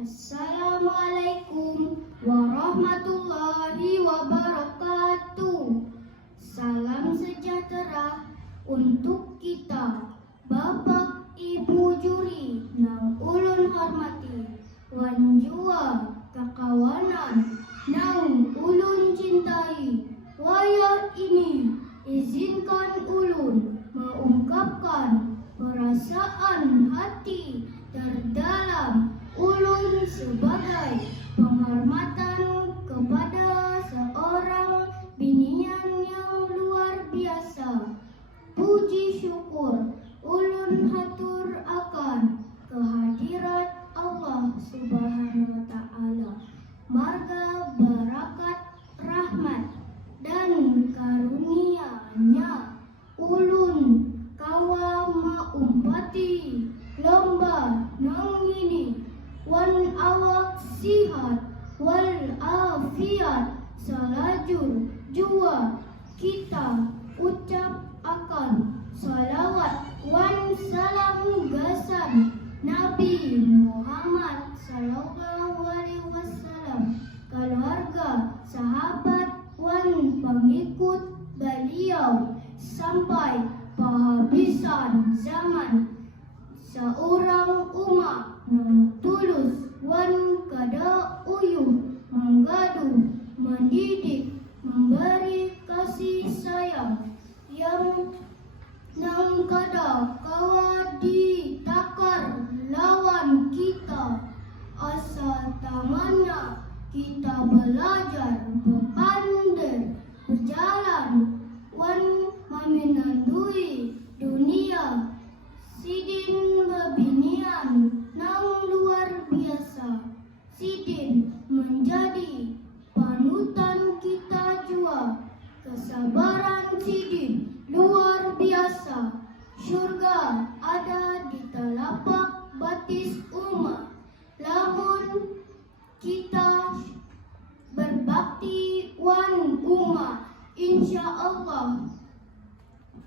Assalamualaikum warahmatullahi wabarakatuh. Salam sejahtera untuk kita, Bapak Ibu juri nang ulun hormati, wan jua kakawanan nang ulun cintai. Wayah ini izinkan ulun mengungkapkan perasaan hati terdalam ulun sebagai penghormatan kepada seorang binian yang luar biasa. Puji syukur ulun hatur akan kehadirat Allah Subhanahu wa Ta'ala, marga barakat rahmat dan karunia-Nya ulun kawa maumpati lomba nang ini wan awak sihat wal afiat salajur jua kita ucap akan salawat wan salam gasan Nabi Muhammad sallallahu alaihi wasallam, keluarga, sahabat wan pengikut beliau sampai penghabisan zaman. Seorang umat nang tulus wan kada uyuh menggaduh, mendidik, memberi kasih sayang yang nang kada kawa ditakar lawan kita. Asal tangannya kita belajar berpandai berjalan wan meminandui dunia. Sidin bebinian nang luar biasa. Sidin menjadi panutan kita jua. Kesabaran Sidin luar biasa. Syurga ada di telapak batis umat. Lamun kita berbakti wan umat, insya Allah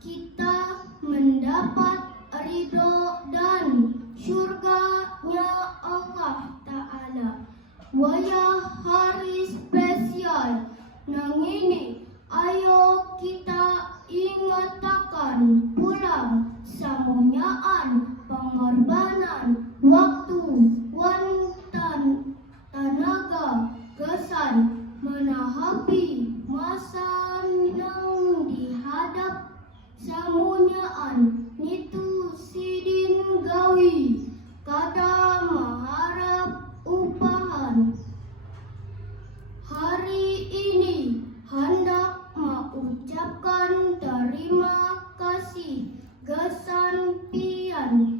kita mendapat ridho dan syurga-Nya Allah Ta'ala. Wayah hari spesial nang ini, ayo kita ingatakan pulang samunyaan pengorbanan waktu wan tenaga kesan menahapi masa nang dihadap samunyaan nitu sidin gawi kada mengharap upahan. Hari ini hendak mengucapkan terima kasih gesan pian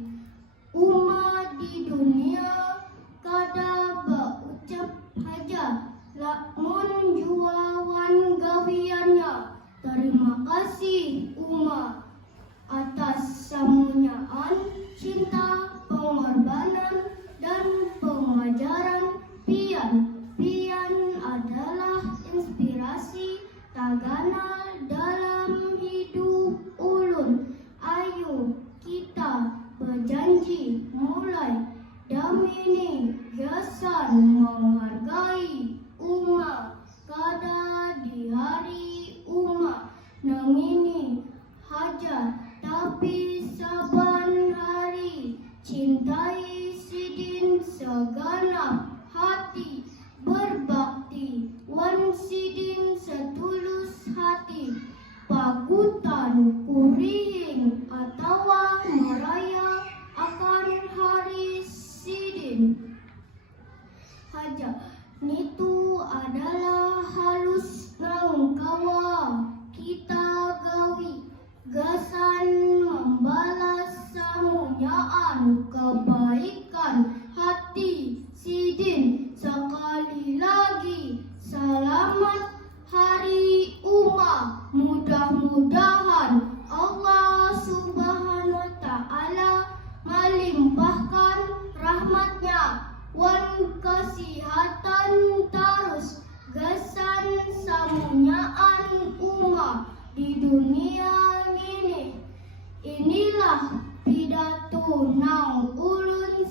umat di dunia kada berucap haja lakmun juawan gawiannya. Terima kasih umat atas samunyaan, cinta, pengorbanan, dan pengajaran pian. Pian adalah inspirasi tagana dalam hidup ulun. Ayo kita berjanji mulai damini gasan menghargai umat kada di hari umat nang ini haja, tapi saban hari cintai sidin segenap hati, berbakti wan sidin setulus hati. Pagutan kurihing atawa meraya akan hari sidin haja nitu adalah halus nang kawa kita gawi gasan membalas samunyaan kebaikan hati sidin. Sekali lagi selamat hari umat. Mudah-mudahan Allah Subhanahu wa Ta'ala melimpahkan rahmatnya wan kesihatan terus gesan samunyaan umat di dunia ini. Inilah pidato nang ulun